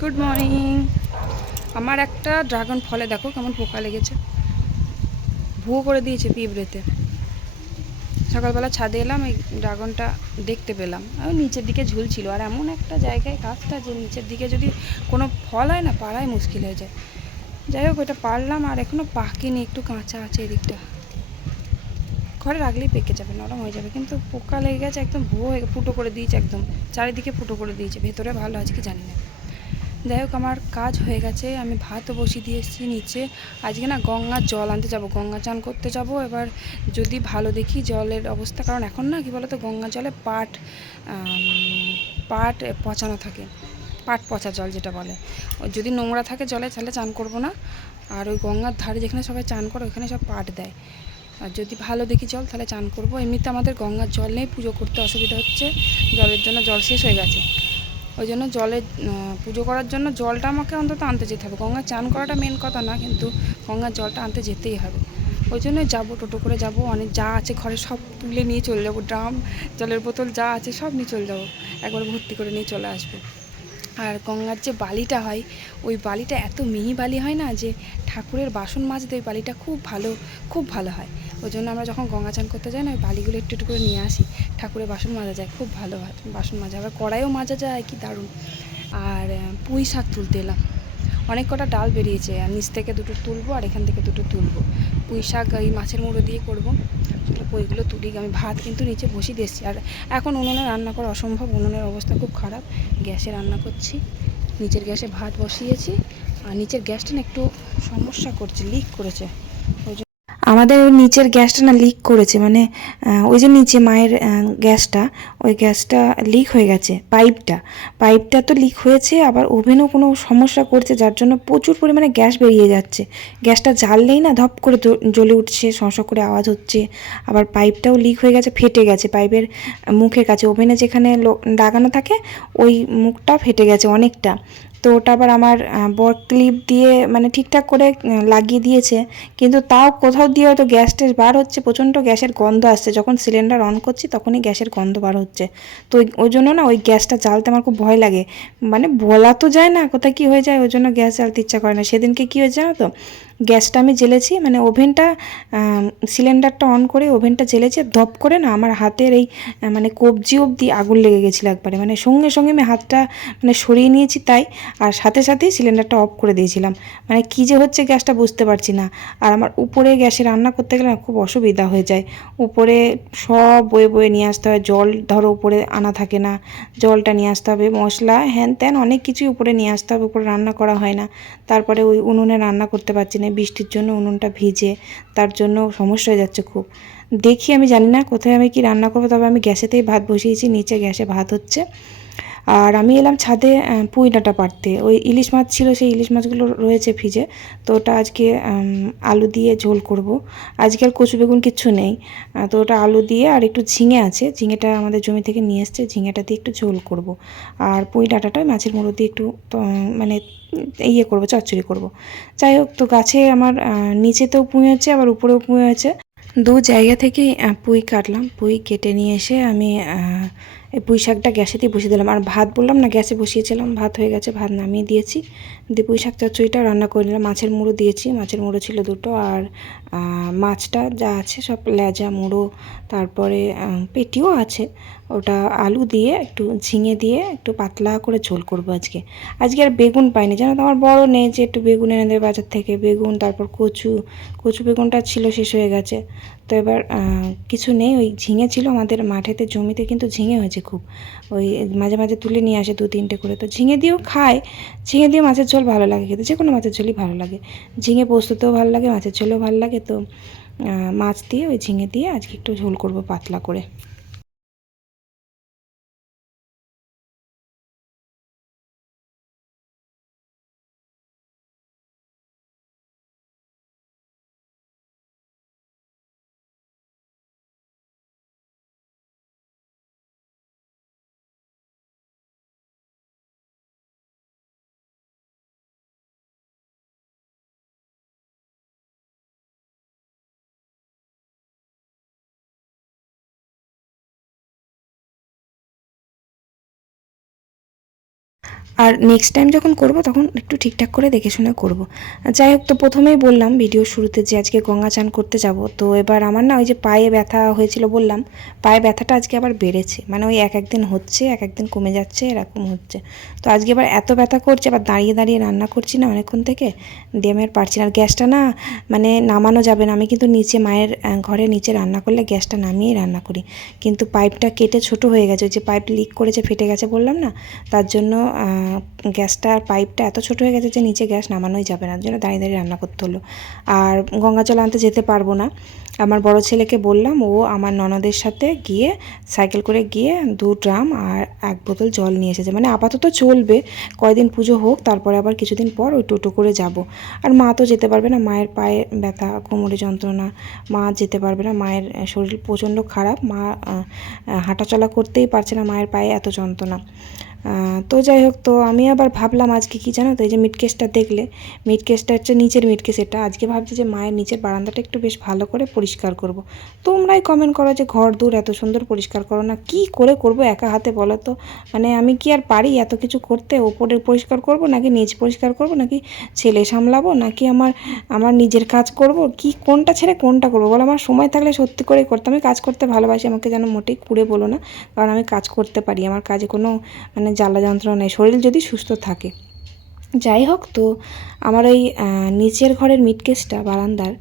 Good morning. আমার একটা dragon ফলে দেখো কেমন পোকা লেগেছে, ভুয়ো করে দিয়েছে পিঁপড়েতে। সকালবেলা ছাদে এলাম, এই ড্রাগনটা দেখতে পেলাম, আর নিচের দিকে ঝুলছিল। আর এমন একটা জায়গায় গাছটা যে নিচের দিকে যদি কোনো ফল হয় না, পাড়াই মুশকিল হয়ে যায়। যাই হোক, ওটা পারলাম, আর এখনও পাকেনি, একটু কাঁচা আছে এদিকটা। ঘরে রাখলেই পেকে যাবে, নরম হয়ে যাবে, কিন্তু পোকা লেগে গেছে, একদম ভুয়ো হয়ে ফুটো করে দিয়েছে, একদম চারিদিকে ফুটো করে দিয়েছে। ভেতরে ভালো আছে কি জানি না। যাই হোক, আমার কাজ হয়ে গেছে, আমি ভাতও বসিয়ে দিয়ে এসেছি নিচে। আজকে না গঙ্গার জল আনতে যাব, গঙ্গা চান করতে যাব। এবার যদি ভালো দেখি জলের অবস্থা, কারণ এখন না কী বলতো, গঙ্গা জলে পাট পাট পচানো থাকে, পাট পচা জল যেটা বলে। যদি নোংরা থাকে জলে তাহলে চান করব না। আর ওই গঙ্গার ধারে যেখানে সবাই চান করে ওইখানে সব পাট দেয়। আর যদি ভালো দেখি জল তাহলে চান করব। এমনিতে আমাদের গঙ্গার জল নেই, পুজো করতে অসুবিধা হচ্ছে, জলের জন্য জল শেষ হয়ে গেছে। ওই জন্য জলে পুজো করার জন্য জলটা আমাকে অন্তত আনতে যেতে হবে। গঙ্গা চান করাটা মেন কথা না, কিন্তু গঙ্গার জলটা আনতে যেতেই হবে। ওই জন্যই যাবো, টোটো করে যাব, অনেক যা আছে ঘরে সব তুলে নিয়ে চলে যাব, ড্রাম, জলের বোতল যা আছে সব নিয়ে চলে যাব, একবার ভর্তি করে নিয়ে চলে আসবো। আর গঙ্গার যে বালিটা হয়, ওই বালিটা এত মিহি বালি হয় না, যে ঠাকুরের বাসন মাজতে ওই বালিটা খুব ভালো, খুব ভালো হয়। ওই জন্য আমরা যখন গঙ্গা চান করতে যাই না, ওই বালিগুলো একটু একটু করে নিয়ে আসি, ঠাকুরের বাসন মাজা যায়, খুব ভালো হয় বাসন মাজা, আবার কড়াইও মাজা যায়, কি দারুণ। আর পুঁই শাক তুলতে এলাম, অনেক কটা ডাল বেরিয়েছে, আর নিচ থেকে দুটো তুলবো আর এখান থেকে দুটো তুলবো। পুঁই শাক এই মাছের মুড়ো দিয়ে করবো। চলো পুঁইগুলো তুলি, আমি ভাত কিন্তু নিচে বসিয়ে দিয়েছি। আর এখন উনুনে রান্না করা অসম্ভব, উনুনের অবস্থা খুব খারাপ। গ্যাসে রান্না করছি, নিচের গ্যাসে ভাত বসিয়েছি। আর নিচের গ্যাসটা না একটু সমস্যা করছে, লিক করেছে। ওই আমাদের নিচের গ্যাসটা না লিক করেছে, মানে ওই যে নিচে মায়ের গ্যাসটা, ওই গ্যাসটা লিক হয়ে গেছে। পাইপটা তো লিক হয়েছে, আবার ওভেনও কোনো সমস্যা করছে, যার জন্য প্রচুর পরিমাণে গ্যাস বেরিয়ে যাচ্ছে। গ্যাসটা জ্বাললেই না ধপ করে জ্বলে উঠছে, শঁ করে আওয়াজ হচ্ছে। আবার পাইপটাও লিক হয়ে গেছে, ফেটে গেছে পাইপের মুখের কাছে, ওভেনে যেখানে লাগানো থাকে ওই মুখটা ফেটে গেছে অনেকটা। তো ওটা আবার আমার বর ক্লিপ দিয়ে মানে ঠিকঠাক করে লাগিয়ে দিয়েছে, কিন্তু তাও কোথাও দিয়ে হয়তো গ্যাস টেস বার হচ্ছে, প্রচণ্ড গ্যাসের গন্ধ আসছে। যখন সিলিন্ডার অন করছি তখনই গ্যাসের গন্ধ বার হচ্ছে। তো ওই জন্য না ওই গ্যাসটা জ্বালতে আমার খুব ভয় লাগে, মানে বলা তো যায় না কোথায় কী হয়ে যায়, ওই জন্য গ্যাস জ্বালতে ইচ্ছা করে না। সেদিনকে কী হয়েছে জানো তো, গ্যাসটা আমি জ্বেলেছি, মানে ওভেনটা সিলিন্ডারটা অন করে ওভেনটা জ্বেলেছে, ধপ করে না আমার হাতের এই মানে কবজি অবধি আগুন লেগে গেছিলো একবারে, মানে সঙ্গে সঙ্গে আমি হাতটা মানে সরিয়ে নিয়েছি তাই, আর সাথে সাথেই সিলিন্ডারটা অফ করে দিয়েছিলাম। মানে কী যে হচ্ছে গ্যাসটা বুঝতে পারছি না। আর আমার উপরে গ্যাসে রান্না করতে গেলে খুব অসুবিধা হয়ে যায়, উপরে সব বয়ে বয়ে নিয়ে আসতে হয়, জল ধরো উপরে আনা থাকে না, জলটা নিয়ে আসতে হবে, মশলা হ্যান ত্যান অনেক কিছুই উপরে নিয়ে আসতে হবে, উপরে রান্না করা হয় না। তারপরে ওই উনুনে রান্না করতে পারছি না, বৃষ্টির জন্য উনুনটা ভিজে, তার জন্য সমস্যা হয়ে যাচ্ছে খুব। দেখি, আমি জানি না কোথায় আমি কি রান্না করবো, তবে আমি গ্যাসেতেই ভাত বসিয়েছি, নিচে গ্যাসে ভাত হচ্ছে। আর আমি এলাম ছাদে পুঁই ডাঁটা পাড়তে, ওই ইলিশ মাছ ছিল, সেই ইলিশ মাছগুলো রয়েছে ফ্রিজে, তো ওটা আজকে আলু দিয়ে ঝোল করব। আজকে আর কচু বেগুন কিচ্ছু নেই, তো ওটা আলু দিয়ে, আর একটু ঝিঙে আছে, ঝিঙেটা আমাদের জমি থেকে নিয়ে এসছে, ঝিঙেটা দিয়ে একটু ঝোল করব। আর পুঁই ডাঁটাটা মাছের মুড়ো দিয়ে একটু মানে ইয়ে করবো, চচ্চড়ি করব। যাই হোক, তো গাছে আমার নিচেতেও পুঁই হচ্ছে, আবার উপরেও পুঁই হয়েছে, দু জায়গা থেকেই পুঁই কাটলাম। পুঁই কেটে নিয়ে এসে আমি এই পুঁই শাকটা গ্যাসেতেই বসিয়ে দিলাম। আর ভাত বললাম না গ্যাসে বসিয়েছিলাম, ভাত হয়ে গেছে, ভাত নামিয়ে দিয়েছি, দিয়ে পুঁই শাক চচ্চড়িটাও রান্না করে নিলাম। মাছের মুড়ো দিয়েছি, মাছের মুড়ো ছিল দুটো, আর মাছটা যা আছে সব লেজা মুড়ো, তারপরে পেটিও আছে, ওটা আলু দিয়ে একটু ঝিঙে দিয়ে একটু পাতলা করে ঝোল করবো আজকে। আজকে আর বেগুন পাইনি জানো তো, আমার বড় নেই যে একটু বেগুন এনে দেবে বাজার থেকে, বেগুন তারপর কচু বেগুনটা ছিল, শেষ হয়ে গেছে। তো এবার কিছু নেই, ওই ঝিঙে ছিল আমাদের মাঠেতে, জমিতে কিন্তু ঝিঙে হয়েছে খুব, ওই মাঝে মাঝে তুলে নিয়ে আসে 2-3টে করে, তো ঝিঙে দিয়েও খায়। ঝিঙে দিয়ে মাছের ঝোল ভালো লাগে খেতে, যে কোনো মাছের ঝোলই ভালো লাগে, ঝিঙে পোস্ততেও ভালো লাগে, মাছের ঝোলেও ভালো লাগে। তো মাছ দিয়ে ওই ঝিঙে দিয়ে আজকে একটু ঝোল করব পাতলা করে। আর নেক্সট টাইম যখন করব তখন একটু ঠিকঠাক করে দেখে শুনে করব। যাই হোক, তো প্রথমেই বললাম ভিডিও শুরুতে যে আজকে গঙ্গা চান করতে যাব। তো এবার আমার না ওই যে পায়ে ব্যথা হয়েছিল বললাম, পায়ে ব্যথাটা আজকে আবার বেড়েছে, মানে ওই এক একদিন হচ্ছে এক একদিন কমে যাচ্ছে এরকম হচ্ছে। তো আজকে এবার এত ব্যথা করছে, আবার দাঁড়িয়ে দাঁড়িয়ে রান্না করছি না অনেকক্ষণ থেকে, দিয়ে আমি আর পারছি না। আর গ্যাসটা না মানে নামানো যাবে না, আমি কিন্তু নিচে মায়ের ঘরে নিচে রান্না করলে গ্যাসটা নামিয়েই রান্না করি, কিন্তু পাইপটা কেটে ছোট হয়ে গেছে, ওই যে পাইপ লিক করেছে ফেটে গেছে বললাম না, তার জন্য গ্যাসটার পাইপটা এত ছোট হয়ে গেছে যে নিচে গ্যাস নামানোই যাবে না, জন্য দাঁড়িয়ে দাঁড়িয়ে রান্না করতে হলো। আর গঙ্গা জল আনতে যেতে পারবো না, আমার বড় ছেলেকে বললাম ও আমার ননদের সাথে গিয়ে সাইকেল করে গিয়ে 2 ড্রাম আর 1 বোতল জল নিয়ে এসেছে, মানে আপাতত চলবে, কয়দিন পুজো হোক, তারপরে আবার কিছুদিন পর ওই টোটো করে যাব। আর মা তো যেতে পারবে না, মায়ের পায়ে ব্যথা কোমরে যন্ত্রণা, মা যেতে পারবে না, মায়ের শরীর প্রচণ্ড খারাপ, মা হাঁটাচলা করতেই পারছে না, মায়ের পায়ে এত যন্ত্রণা। তো যাই হোক, তো আমি আবার ভাবলাম আজকে কি জানো তো, এই যে মিটকেসটা দেখলে, মিটকেসটা হচ্ছে নিচের মিটকেস, এটা আজকে ভাবছি যে মায়ের নিচের বারান্দাটা একটু বেশ ভালো করে পরিষ্কার করব। তোমরাই কমেন্ট করো যে ঘর দূর এত সুন্দর পরিষ্কার করো না, কি করে করব একা হাতে বলো তো, মানে আমি কি আর পারি এত কিছু করতে? ওপরে পরিষ্কার করব নাকি নিচ পরিষ্কার করব, নাকি ছেলে সামলাবো, নাকি আমার আমার নিজের কাজ করব, কি কোনটা ছেড়ে কোনটা করব বলো? আমার সময় থাকলে সত্যি করেই করতাম, আমি কাজ করতে ভালোবাসি, আমাকে যেন মোটেই কুড়ে বলো না, কারণ আমি কাজ করতে পারি, আমার কাজে কোনো মানে জ্বালা যন্ত্রণা নেই, শরীর যদি সুস্থ থাকে। যাই হোক, তো আমার ওই নিচের ঘরের মিটকেসটা বারান্দার,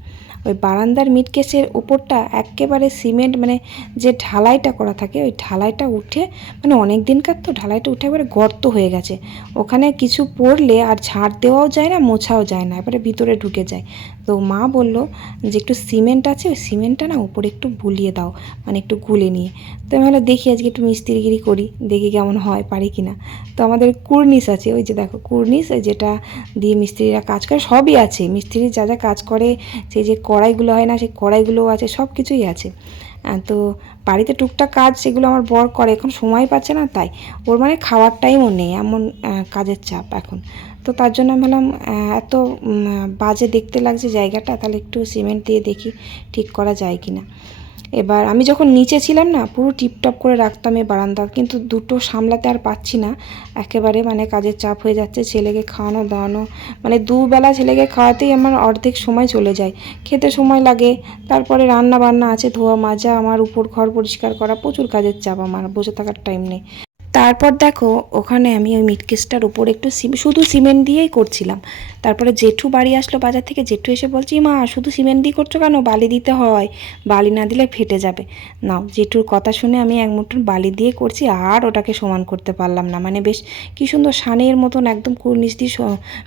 ওই বারান্দার মিটকেসের উপরটা একেবারে সিমেন্ট, মানে যে ঢালাইটা করা থাকে ওই ঢালাইটা উঠে, মানে অনেক দিনকার তো, ঢালাইটা উঠে একবারে গর্ত হয়ে গেছে, ওখানে কিছু পড়লে আর ঝাড় দেওয়াও যায় না, মোছাও যায় না, এবারে ভিতরে ঢুকে যায়। তো মা বলল যে একটু সিমেন্ট আছে, ওই সিমেন্টটা না উপরে একটু বুলিয়ে দাও, মানে একটু গুলে নিয়ে। তো আমি ভাবলাম দেখি আজকে একটু মিস্ত্রিগিরি করি, দেখি কেমন হয়, পারি কি না। তো আমাদের কুর্নিশ আছে, ওই যে দেখো কুর্নিশ, যেটা দিয়ে মিস্ত্রিরা কাজ করে, সবই আছে, মিস্ত্রি যা যা কাজ করে, সেই যে কড়াইগুলো হয় না, সেই কড়াইগুলোও আছে, সব কিছুই আছে। তো বাড়িতে টুকটাক কাজ সেগুলো আমার বর করে, এখন সময় পাচ্ছে না, তাই ওর মানে খাওয়ার টাইমও নেই, এমন কাজের চাপ এখন। তো তার জন্য আমি ভাবলাম এত বাজে দেখতে লাগছে জায়গাটা, তাহলে একটু সিমেন্ট দিয়ে দেখি ঠিক করা যায় কি না। এবার আমি যখন নিচে ছিলাম না, পুরো টিপটপ করে রাখতাম এই বারান্দা, কিন্তু দুটো সামলাতে আর পাচ্ছি না, একেবারে মানে কাজের চাপ হয়ে যাচ্ছে, ছেলেকে খাওয়ানো দাওয়ানো, মানে দুবেলা ছেলেকে খাওয়াতেই আমার অর্ধেক সময় চলে যায়, খেতে সময় লাগে, তারপরে রান্না বান্না আছে, ধোয়া মাজা, আমার উপর ঘর পরিষ্কার করা, প্রচুর কাজের চাপ, আমার বসে থাকার টাইম নেই। তারপর দেখো ওখানে আমি ওই মিটকেসটার উপর একটু শুধু সিমেন্ট দিয়েই করছিলাম। তারপরে জেঠু বাড়ি আসলো বাজার থেকে, জেঠু এসে বলছি মা শুধু সিমেন্ট দিয়ে করছো কেন, বালি দিতে হয়, বালি না দিলে ফেটে যাবে। নাও, জেঠুর কথা শুনে আমি এক মুঠোর বালি দিয়ে করছি, আর ওটাকে সমান করতে পারলাম না, মানে বেশ কী সুন্দর সানের মতন একদম কুর্নিশ দিয়ে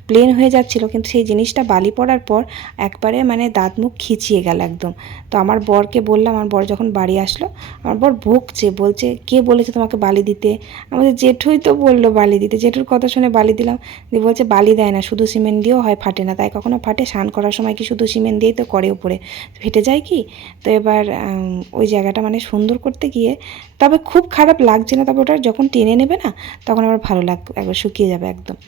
প্লেন হয়ে যাচ্ছিলো, কিন্তু সেই জিনিসটা বালি পড়ার পর একবারে মানে দাঁত মুখ খিচিয়ে গেল একদম। তো আমার বরকে বললাম, আমার বর যখন বাড়ি আসলো, আমার বর বকছে, বলছে কে বলেছে তোমাকে বালি দিতে? আমাদের জেঠুই তো বললো বালি দিতে, জেঠুর কথা শুনে বালি দিলাম, দিয়ে বলছে বালি দেয় না, শুধু সিমেন্ট দিয়েও হয়, ফাটে না। তাই কখনো ফাটে? স্নান করার সময় কি শুধু সিমেন্ট দিয়েই তো করে, উপরে ফেটে যায় কি? তো এবার ওই জায়গাটা মানে সুন্দর করতে গিয়ে, তবে খুব খারাপ লাগছে না, তবে ওটা যখন টেনে নেবে না তখন আবার ভালো লাগবে, একবার শুকিয়ে যাবে একদম।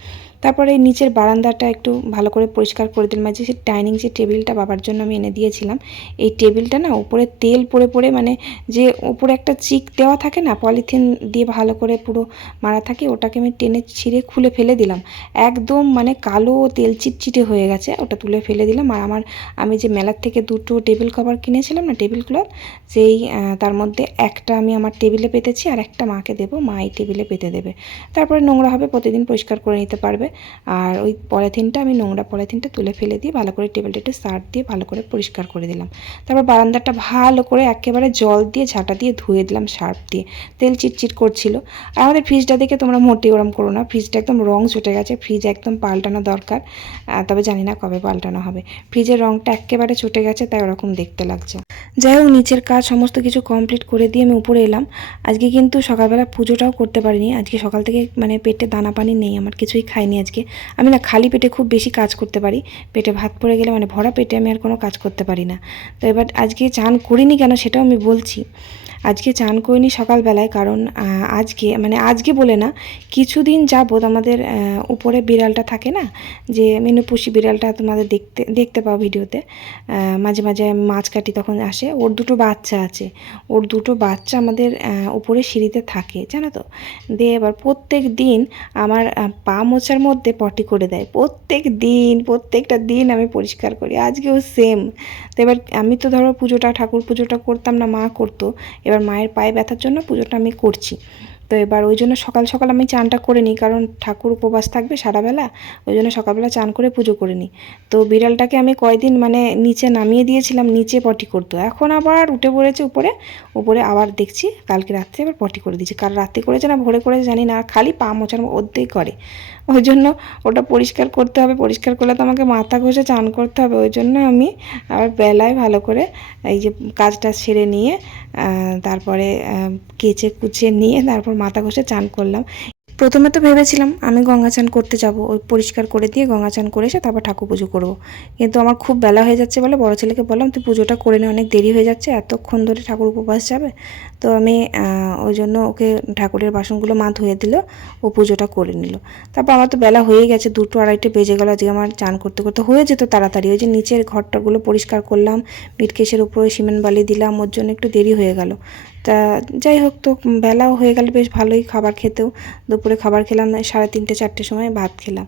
তারপরে এই নিচের বারান্দাটা একটু ভালো করে পরিষ্কার করে দিলাম, যে সে ডাইনিং যে টেবিলটা বাবার জন্য আমি এনে দিয়েছিলাম, এই টেবিলটা না উপরে তেল পড়ে পড়ে, মানে যে উপরে একটা চিক দেওয়া থাকে না, পলিথিন দিয়ে ভালো করে পুরো মারা থাকে, ওটাকে আমি টেনে ছিঁড়ে খুলে ফেলে দিলাম, একদম মানে কালো তেল চিটচিটে হয়ে গেছে, ওটা তুলে ফেলে দিলাম। আর আমি যে মেলার থেকে 2টো টেবিল কভার কিনেছিলাম না, টেবিল ক্লথ, সেই তার মধ্যে একটা আমি আমার টেবিলে পেতেছি, আর একটা মাকে দেবো, মা এই টেবিলে পেতে দেবে, তারপরে নোংরা হবে, প্রতিদিন পরিষ্কার করে নিতে পারবে। আর ওই পলিথিনটা, আমি নোংরা পলিথিনটা তুলে ফেলে দিয়ে ভালো করে টেবিলটা একটু সার্ফ দিয়ে ভালো করে পরিষ্কার করে দিলাম। তারপর বারান্দাটা ভালো করে একেবারে জল দিয়ে ঝাঁটা দিয়ে ধুয়ে দিলাম সার্ফ দিয়ে, তেল চিটচিট করছিল। আর আমাদের ফ্রিজটা দেখে তোমরা মোটেই ওরম করো না, ফ্রিজটা একদম রং চটে গেছে, ফ্রিজ একদম পাল্টানো দরকার, তবে জানি না কবে পাল্টানো হবে, ফ্রিজের রংটা একেবারে চটে গেছে, তাই ওরকম দেখতে লাগছে। যাই হোক, নিচের কাজ সমস্ত কিছু কমপ্লিট করে দিয়ে আমি উপরে এলাম। আজকে কিন্তু সকালবেলা পুজোটাও করতে পারিনি, আজকে সকাল থেকে মানে পেটে দানা পানি নেই, আমার কিছুই খাইনি করিনি আজকে। আমি না খালি পেটে খুব বেশি কাজ করতে পারি, পেটে ভাত পড়ে গেলে মানে ভরা পেটে আমি আর কোনো কাজ করতে পারি না। তো এবার আজকে চান করিনি কেন সেটাও আমি বলছি। আজকে চান করিনি সকালবেলায়, কারণ আজকে বলে না, কিছুদিন যাবৎ আমাদের উপরে বিড়ালটা থাকে না, যে মিনুপুষি বিড়ালটা, তোমাদের দেখতে পাও ভিডিওতে, মাঝে মাঝে মাছ কাটি তখন আসে, ওর দুটো বাচ্চা আছে। ওর দুটো বাচ্চা আমাদের উপরে সিঁড়িতে থাকে, জানো তো। দিয়ে এবার প্রত্যেক দিন আমার পা মোছার মধ্যে পটি করে দেয়, প্রত্যেকটা দিন আমি পরিষ্কার করি, আজকেও সেম। তো এবার আমি তো ধরো ঠাকুর পুজোটা করতাম না, মা করতো। এবার মায়ের পায়ে ব্যথার জন্য পুজোটা আমি করছি। তো এবার ওই জন্য সকাল সকাল আমি চানটা করে নিই, কারণ ঠাকুর উপবাস থাকবে সারাবেলা, ওই জন্য সকালবেলা চান করে পুজো করে নিই। তো বিড়ালটাকে আমি কয়দিন নিচে নামিয়ে দিয়েছিলাম, নিচে পটি করতো, এখন আবার উঠে পড়েছে উপরে আবার দেখছি কালকে রাত্রে আবার পটি করে দিয়েছে। কাল রাত্রে করেছে না ভোরে করেছে জানি না, আর খালি পা মোছার মধ্যেই করে। ওই জন্য ওটা পরিষ্কার করতে হবে, পরিষ্কার করলে তো আমাকে মাথা ঘষে চান করতে হবে, ওই জন্য আমি আবার বেলায় ভালো করে এই যে কাজটা সেরে নিয়ে তারপরে কেচে কুচে নিয়ে তারপর মাথা ঘষে চান করলাম। প্রথমে তো ভেবেছিলাম আমি গঙ্গা চান করতে যাব, ওই পরিষ্কার করে দিয়ে গঙ্গা চান করে এসে তারপর ঠাকুর পুজো করব। কিন্তু আমার খুব বেলা হয়ে যাচ্ছে বলে বড় ছেলেকে বললাম তুই পুজোটা করে নে, অনেক দেরি হয়ে যাচ্ছে, এতক্ষণ ধরে ঠাকুর উপবাস যাবে। তো আমি ওই জন্য ওকে ঠাকুরের বাসনগুলো মা ধুয়ে দিল, ও পুজোটা করে নিল। তারপর আমার তো বেলা হয়ে গেছে, 2টো 2:30 বেজে গেল। আজকে আমার চান করতে করতে হয়ে যেত তাড়াতাড়ি, ওই যে নিচের ঘরটাগুলো পরিষ্কার করলাম, মিটকেশের উপরে সিমেন্ট বালি দিলাম, ওর জন্য একটু দেরি হয়ে গেল। তা যাই হোক, তো বেলাও হয়ে গেল বেশ ভালোই, খাবার খেতেও দুপুরে খাবার খেলাম 3:30 4টের সময় ভাত খেলাম।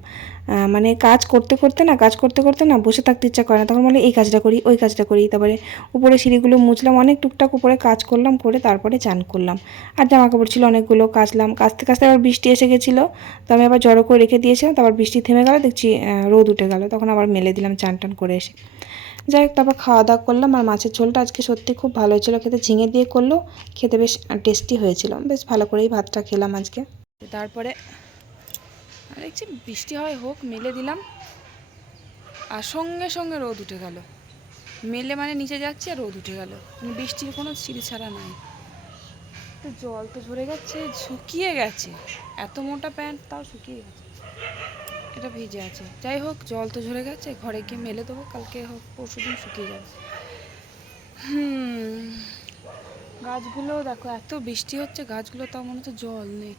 কাজ করতে করতে না বসে থাকতে ইচ্ছা করে না, তখন বলে এই কাজটা করি ওই কাজটা করি। তারপরে উপরে সিঁড়িগুলো মুছলাম, অনেক টুকটাক উপরে কাজ করলাম, করে তারপরে চান করলাম। আর জামা কাপড় ছিল অনেকগুলো, কাচলাম, কাচতে কাচতে আবার বৃষ্টি এসে গেছিলো, তো আমি আবার জড়ো করে রেখে দিয়েছিলাম। তারপর বৃষ্টি থেমে গেল, দেখছি রোদ উঠে গেল, তখন আবার মেলে দিলাম চান টান করে এসে। যাই হোক, তারপর খাওয়া দাওয়া করলাম। আর মাছের ঝোলটা আজকে সত্যি খুব ভালো হয়েছিল খেতে, ঝিঙে দিয়ে করলো, খেতে বেশ টেস্টি হয়েছিল, বেশ ভালো করেই ভাতটা খেলাম আজকে। তারপরে দেখছি বৃষ্টি হোক, মেলে দিলাম, আর সঙ্গে সঙ্গে রোদ উঠে গেল। মেলে নিচে যাচ্ছে আর রোদ উঠে গেল, বৃষ্টির কোনো সিঁড়ি ছাড়া নাই। তো জল তো ঝরে যাচ্ছে, শুকিয়ে গেছে, এত মোটা প্যান্ট তাও শুকিয়ে গেছে, এটা ভিজে আছে। যাই হোক, জল তো ঝরে গেছে, ঘরে গিয়ে মেলে দেবো, কালকে হোক পরশু দিন শুকিয়ে যাবে। গাছগুলো দেখো, এত বৃষ্টি হচ্ছে, গাছগুলো তাও মনে হচ্ছে জল নেই,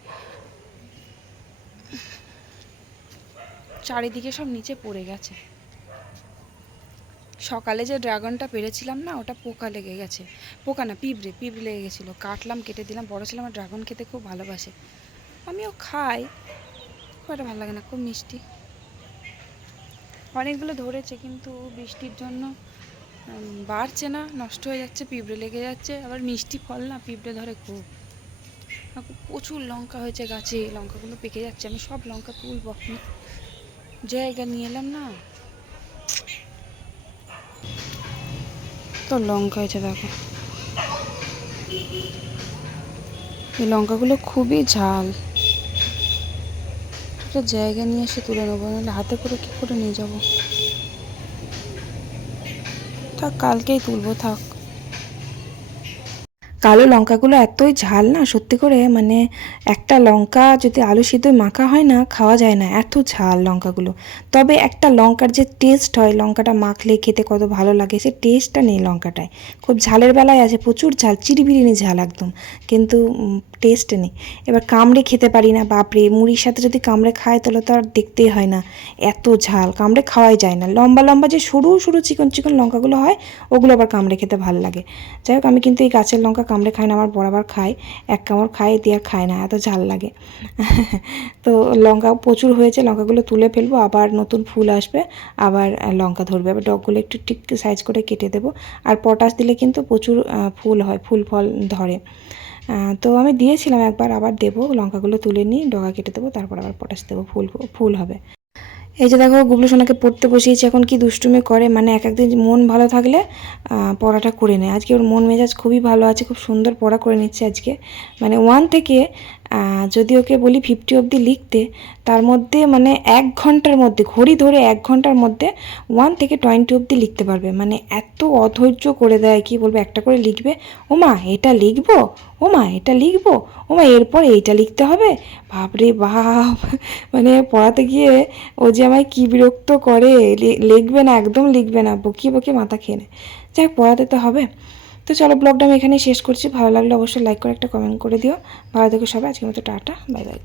চারিদিকে সব নিচে পড়ে গেছে। সকালে যে ড্রাগনটা পেরেছিলাম না, ওটা পোকা লেগে গেছে, পোকা না পিঁপড়ে লেগে গেছিলো, কাটলাম, কেটে দিলাম। বড় ছেলে আমার ড্রাগন খেতে খুব ভালোবাসে, আমিও খাই, খুব একটা ভালো লাগে না, খুব মিষ্টি। অনেকগুলো ধরেছে, কিন্তু বৃষ্টির জন্য বাড়ছে না, নষ্ট হয়ে যাচ্ছে, পিঁপড়ে লেগে যাচ্ছে। আবার মিষ্টি ফল না, পিঁপড়ে ধরে খুব। প্রচুর লঙ্কা হয়েছে গাছে, লঙ্কাগুলো পেকে যাচ্ছে, আমি সব লঙ্কা তুলব, জায়গা নিয়ে এলাম না, তো লঙ্কা হয়েছে দেখো, এই লঙ্কাগুলো খুবই ঝাল, একটা জায়গা নিয়ে এসে তুলে নেবো, নাহলে হাতে করে কী করে নিয়ে যাবো। থাক, কালকেই তুলবো, থাক। কালো লঙ্কাগুলো এতই ঝাল না, সত্যি করে একটা লঙ্কা যদি আলু সিদ্ধ মাখা হয় না, খাওয়া যায় না, এত ঝাল লঙ্কাগুলো। তবে একটা লঙ্কার যে টেস্ট হয়, লঙ্কাটা মাখলে খেতে কত ভালো লাগে, সে টেস্টটা নেই লঙ্কাটায়। খুব ঝালের বেলায় আছে, প্রচুর ঝাল, চিরিবিরিনি ঝাল একদম, কিন্তু টেস্ট নেই। এবার কামড়ে খেতে পারি না, বাপরে, মুড়ির সাথে যদি কামড়ে খায় তাহলে তো আর দেখতেই হয় না, এত ঝাল, কামড়ে খাওয়াই যায় না। লম্বা লম্বা যে সরু সরু চিকন চিকন লঙ্কাগুলো হয়, ওগুলো আবার কামড়ে খেতে ভালো লাগে। যাই হোক, আমি কিন্তু এই গাছের লঙ্কা কামড়ে খাই না, আমার বরাবর খায়, এক কামড় খায়, দিয়ে আর খায় না, এত ঝাল লাগে। তো লঙ্কা প্রচুর হয়েছে, লঙ্কাগুলো তুলে ফেলবো, আবার নতুন ফুল আসবে, আবার লঙ্কা ধরবে, আবার ডগগুলো একটু ঠিক সাইজ করে কেটে দেবো। আর পটাশ দিলে কিন্তু প্রচুর ফুল হয়, ফুল ফল ধরে। তো আমি দিয়েছিলাম একবার, আবার দেবো, লঙ্কাগুলো তুলে নিই, ডগা কেটে দেবো, তারপর আবার পটাশ দেবো, ফুল হবে। এই যে দেখো, গুবলু সোনাকে পড়তে বসিয়েছি, এখন কি দুষ্টুমি করে, এক একদিন মন ভালো থাকলে পড়াটা করে নেয়। আজকে ওর মন মেজাজ খুবই ভালো আছে, খুব সুন্দর পড়া করে নিচ্ছে আজকে। 1 থেকে যদি ওকে বলি 50 অবধি লিখতে, তার মধ্যে মানে 1 ঘন্টার মধ্যে, ঘড়ি ধরে 1 ঘন্টার মধ্যে 1 থেকে 20 অবধি লিখতে পারবে। মানে এত অধৈর্য করে দেয়, কি বলবো, একটা করে লিখবে, ওমা এটা লিখবো, ওমা এটা লিখবো, ওমা এরপর এইটা লিখতে হবে, বাপরে বাপ। মানে পড়াতে গিয়ে ও যে আমায় কী বিরক্ত করে, লিখবে না, একদম লিখবে না, বকিয়ে বকিয়ে মাথা খেয়ে নেয়। যাই হোক, পড়াতে তো হবে। তো চলো, ব্লগটা আমি এখানেই শেষ করছি। ভালো লাগলে অবশ্যই লাইক করে একটা কমেন্ট করে দিও। ভালো থেকো সবাই, আজকের মতো টাটা, বাই বাই।